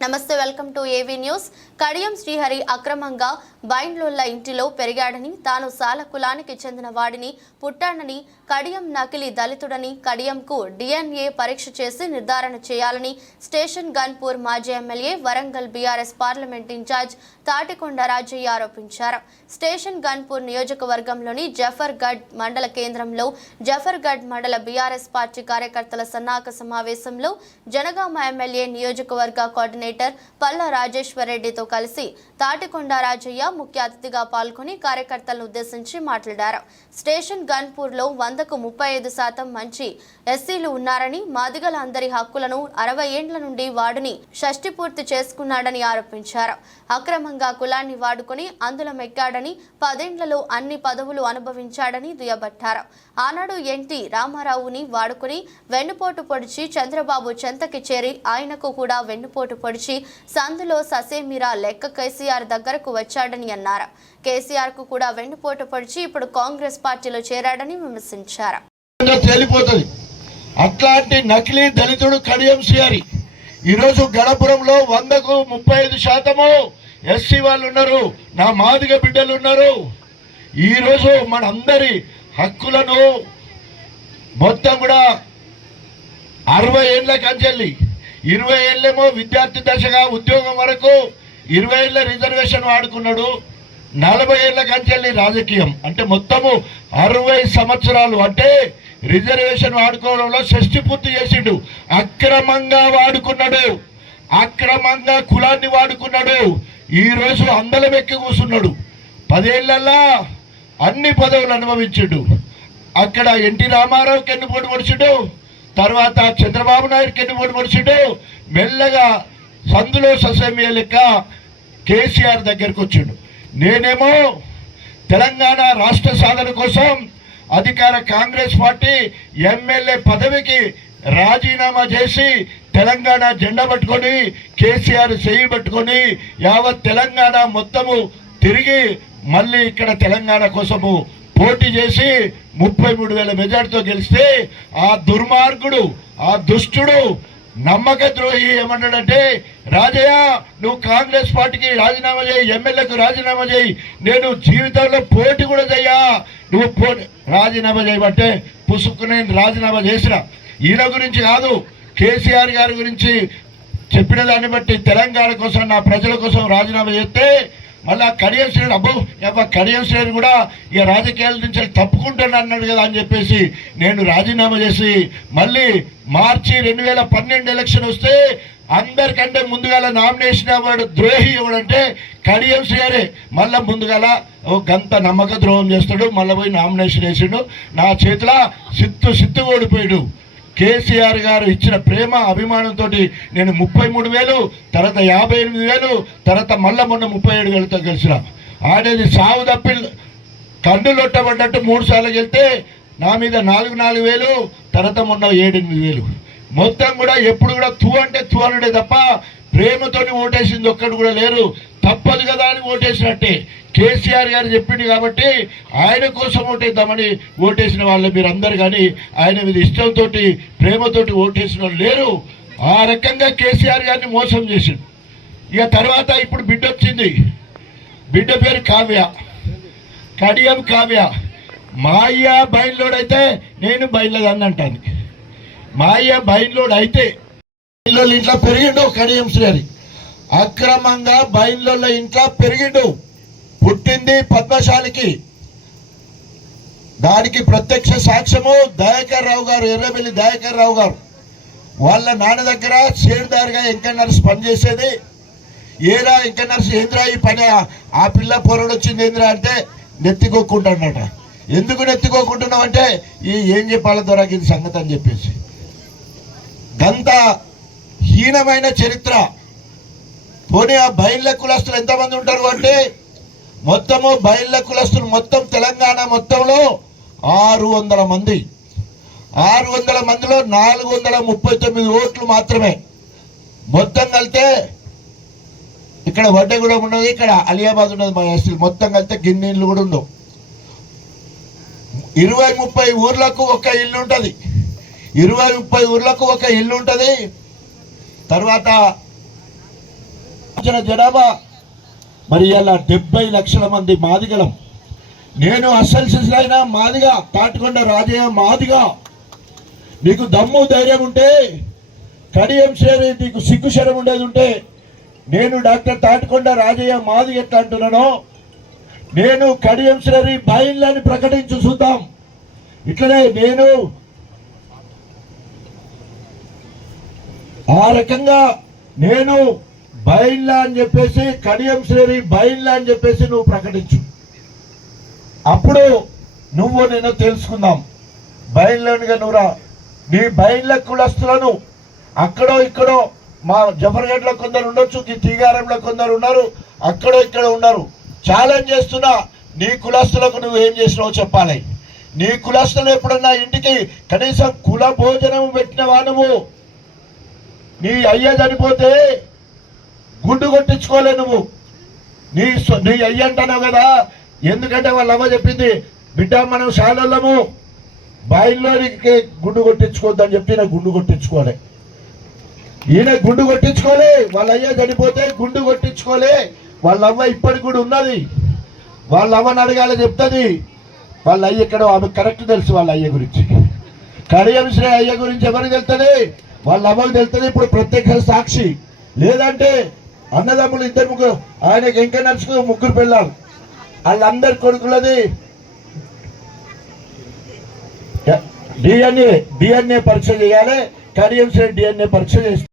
నమస్తే welcome to AV news Kadiyam Srihari అక్రమంగా బైండ్లోళ్ళ ఇంటిలో పెరిగాడని తాను సాల కులానికి చెందిన వాడిని పుట్టాడని కడియం నకిలీ దళితుడని కడియంకు డిఎన్ఏ పరీక్ష చేసి నిర్ధారణ చేయాలని స్టేషన్ గన్పూర్ మాజీ MLA Warangal BRS parliament in charge Thatikonda Rajaiah ఆరోపించారు. స్టేషన్ గన్పూర్ నియోజకవర్గంలోని జఫర్గఢ్ మండల కేంద్రంలో జఫర్గఢ్ మండల బీఆర్ఎస్ పార్టీ కార్యకర్తల సన్నాహక సమావేశంలో జనగామ ఎమ్మెల్యే నియోజకవర్గ కోఆర్డినేటర్ పల్లా రాజేశ్వరరెడ్డితో కలిసి తాటికొండ రాజయ్య ముఖ్య అతిథిగా పాల్గొని కార్యకర్తలను ఉద్దేశించి మాట్లాడారు. స్టేషన్ గన్పూర్లో వందకు ముప్పై ఐదు శాతం మంచి ఎస్సీలు ఉన్నారని మాదిగల అందరి హక్కులను అరవై ఏండ్ల నుండి వాడిని షష్టి పూర్తి చేసుకున్నాడని ఆరోపించారు. అక్రమంగా కులాన్ని వాడుకొని అందులో మెక్కాడని పదేండ్లలో అన్ని పదవులు అనుభవించాడని దుయ్యబట్టారు. ఆనాడు ఎన్టీ రామారావుని వాడుకుని వెన్నుపోటు పొడిచి చంద్రబాబు చెంతకి చేరి ఆయనకు కూడా వెన్నుపోటు పొడిచి సందులో ససేమిరా లెక్క కేసీఆర్ దగ్గరకు వచ్చాడని అన్నారు. కేసీఆర్కు కూడా వెన్నుపోటు పొడిచి ఇప్పుడు కాంగ్రెస్ పార్టీలో చేరాడని విమర్శించారు. అట్లాంటి నకిలీ దళితుడు కడియం సియారి. ఈరోజు గణపురంలో వందకు ముప్పై ఐదు శాతము ఎస్సీ వాళ్ళు ఉన్నారు నా మాదిగ బిడ్డలు ఉన్నారు. ఈరోజు మనందరి హక్కులను మొత్తం కూడా అరవై ఏళ్ళ కంచెల్లి. ఇరవై ఏళ్ళేమో విద్యార్థి దశగా ఉద్యోగం వరకు ఇరవై ఏళ్ళ రిజర్వేషన్ వాడుకున్నాడు. నలభై ఏళ్ళ కంచెల్లి రాజకీయం. అంటే మొత్తము అరవై సంవత్సరాలు. అంటే రిజర్వేషన్ వాడుకోవడంలో షష్టి పూర్తి చేసిండు. అక్రమంగా వాడుకున్నాడు. అక్రమంగా కులాన్ని వాడుకున్నాడు. ఈ రోజు అందలం ఎక్కి కూర్చున్నాడు. పదేళ్ళల్లా అన్ని పదవులు అనుభవించాడు. అక్కడ ఎన్టీ రామారావుకి ఎన్ని పోటీ పొడిచిండు తర్వాత చంద్రబాబు నాయుడు ఎన్ని పోటీ మెల్లగా సందులో ససేమియ లెక్క కేసీఆర్ దగ్గరకు వచ్చిండు. నేనేమో తెలంగాణ రాష్ట్ర సాధన కోసం అధికార కాంగ్రెస్ పార్టీ ఎమ్మెల్యే పదవికి రాజీనామా చేసి తెలంగాణ జెండా పట్టుకొని కేసీఆర్ చేయి పట్టుకొని యావత్ తెలంగాణ మొత్తము తిరిగి మళ్ళీ ఇక్కడ తెలంగాణ కోసము పోటీ చేసి ముప్పై మూడు వేల మెజార్టీతో గెలిస్తే ఆ దుర్మార్గుడు ఆ దుష్టుడు నమ్మక ద్రోహి ఏమన్నాడంటే రాజయ్య నువ్వు కాంగ్రెస్ పార్టీకి రాజీనామా చేయి ఎమ్మెల్యేకు రాజీనామా చేయి నేను జీవితంలో పోటీ కూడా చెయ్యా నువ్వు పో రాజీనామా చేయబట్టే పుసుకు నేను రాజీనామా చేసిన ఈయన గురించి కాదు కేసీఆర్ గారి గురించి చెప్పిన దాన్ని బట్టి తెలంగాణ కోసం నా ప్రజల కోసం రాజీనామా చేస్తే మళ్ళీ కడియం శ్రేణి అబ్బో అబ్బా కడియం శ్రేణి కూడా ఇక రాజకీయాల నుంచి తప్పుకుంటాను అన్నాడు కదా అని చెప్పేసి నేను రాజీనామా చేసి మళ్ళీ మార్చి రెండు వేల పన్నెండు ఎలక్షన్ వస్తే అందరికంటే ముందుగాల నామినేషన్ అవ్వడు ద్రోహి ఎవడంటే కడియం శ్రీగారే మళ్ళీ ముందుగాల ఓ గంత నమ్మక ద్రోహం చేస్తాడు మళ్ళీ పోయి నామినేషన్ వేసిండు. నా చేతిలో సిత్తు సిత్తు ఓడిపోయాడు. కేసీఆర్ గారు ఇచ్చిన ప్రేమ అభిమానంతో నేను ముప్పై మూడు వేలు తర్వాత యాభై ఎనిమిది వేలు తర్వాత మళ్ళా మొన్న ముప్పై ఏడు వేలతో గెలిచిన. ఆడేది సాగు తప్పి కన్ను లొట్టబడ్డట్టు మూడు సార్లు వెళ్తే నా మీద నాలుగు నాలుగు వేలు తర్వాత మొన్న ఏడెనిమిది వేలు. మొత్తం కూడా ఎప్పుడు కూడా తూ అంటే తూ అనడే తప్ప ప్రేమతోని ఓటేసింది ఒక్కడు కూడా లేరు. తప్పదు కదా అని ఓటేసినట్టే. కేసీఆర్ గారు చెప్పింది కాబట్టి ఆయన కోసం ఓటేద్దామని ఓటేసిన వాళ్ళు మీరందరు కానీ ఆయన మీద ఇష్టంతో ప్రేమతోటి ఓటేసిన వాళ్ళు లేరు. ఆ రకంగా కేసీఆర్ గారిని మోసం చేసిండు. ఇక తర్వాత ఇప్పుడు బిడ్డ వచ్చింది. బిడ్డ పేరు కావ్య. కడియం కావ్య. మా అయ్య బయలులోడ్ అయితే నేను బయలుదని అంటాను మా అయ్య బయలులోడ్ అయితే బయలులో ఇంట్లో పెరిగిండు కడియం శ్రేరి అక్రమంగా బయలులో ఇంట్లో పెరిగిండు. పుట్టింది పద్మశాలికి. దానికి ప్రత్యక్ష సాక్ష్యము దయాకర్ రావు గారు ఎర్రబెల్లి దయాకర్ రావు గారు. వాళ్ళ నాన్న దగ్గర షేర్దారుగా ఎంకన్నర్స్ పనిచేసేది. ఏరా ఎంకన్నర్స్ ఏంద్రా ఈ పని? ఆ పిల్ల పొరడు వచ్చింది ఏంద్రా అంటే నెత్తికొక్కుంటాడట ఎందుకు నెత్తికోకుంటున్నావు అంటే ఈ ఏం చెప్పాలి దొరకింది సంగతి అని చెప్పేసి. దంతా హీనమైన చరిత్ర. పోనీ ఆ బయళ్ళ కులస్తులు ఎంతమంది ఉంటారు అంటే మొత్తము బయళ్ళ కులస్తులు మొత్తం తెలంగాణ మొత్తంలో ఆరు వందల మంది. ఆరు వందల మందిలో నాలుగు వందల ముప్పై తొమ్మిది ఓట్లు మాత్రమే. మొత్తం కలితే ఇక్కడ వడ్డగూడెం ఉన్నది ఇక్కడ అలియాబాద్ ఉన్నది మా ఎస్సీ మొత్తం కలితే గిన్నెళ్ళు కూడా ఉండవు. ఇరవై ముప్పై ఊర్లకు ఒక ఇల్లు ఉంటుంది. ఇరవై ముప్పై ఊర్లకు ఒక ఇల్లు ఉంటుంది. తర్వాత జనాభా. మరి ఇలా డెబ్బై లక్షల మంది మాదిగలం. నేను అసలు అయినా మాదిగా తాటికొండ రాజయ్య మాదిగా. నీకు దమ్ము ధైర్యం ఉంటే కడియం సేవ నీకు సిగ్గు శరం ఉండేది ఉంటే నేను డాక్టర్ తాటికొండ రాజయ్య మాది ఎట్లా అంటున్నానో నేను కడియం శ్రీ బయళ్ళని ప్రకటించు చూద్దాం. ఇట్లనే నేను ఆ రకంగా నేను బయళ్ళ అని చెప్పేసి కడియం శ్రేణి బయళ్ళ అని చెప్పేసి నువ్వు ప్రకటించు. అప్పుడు నువ్వు నేను తెలుసుకుందాం. బయలులోనిగా నువ్వురా నీ బయళ్ళ కులస్తులను అక్కడో ఇక్కడో మా జఫర్గఢ్లో కొందరు ఉండొచ్చు ఈ తీగారంలో కొందరు ఉన్నారు అక్కడో ఇక్కడ ఉన్నారు. ఛాలెంజ్ చేస్తున్నా నీ కులస్తులకు నువ్వు ఏం చేసినావో చెప్పాలి. నీ కులస్తులు ఎప్పుడన్నా ఇంటికి కనీసం కుల భోజనం పెట్టినవా నువ్వు నీ అయ్య చనిపోతే గుండు కొట్టించుకోలే నువ్వు. నీ నీ అయ్య అంటున్నావు కదా. ఎందుకంటే వాళ్ళ అమ్మ చెప్పింది బిడ్డ మనం శాలలము బాయిల్లోనికి గుండు కొట్టించుకోవద్దని చెప్పి నేను గుండు కొట్టించుకోలే. ఈయన గుండు కొట్టించుకోలే. వాళ్ళ అయ్య చనిపోతే గుండు కొట్టించుకోలే. వాళ్ళ అవ్వ ఇప్పటికి కూడా ఉన్నది. వాళ్ళ అవ్వని అడగాలి చెప్తుంది. వాళ్ళ అయ్య ఇక్కడ ఆమె కరెక్ట్ తెలుసు వాళ్ళ అయ్య గురించి. కడియం శ్రీ అయ్య గురించి ఎవరికి తెలుస్తుంది? వాళ్ళ అమ్మకి తెలుస్తుంది ఇప్పుడు ప్రత్యక్ష సాక్షి. లేదంటే అన్నదమ్ములు ఇద్దరు ముగ్గురు ఆయనకి ఇంకా నడుచుకు ముగ్గురు పిల్లలు వాళ్ళందరి కొడుకులది డిఎన్ఏ డిఎన్ఏ పరీక్ష చేయాలి కడియం శ్రీ డిఎన్ఏ పరీక్ష చేస్తారు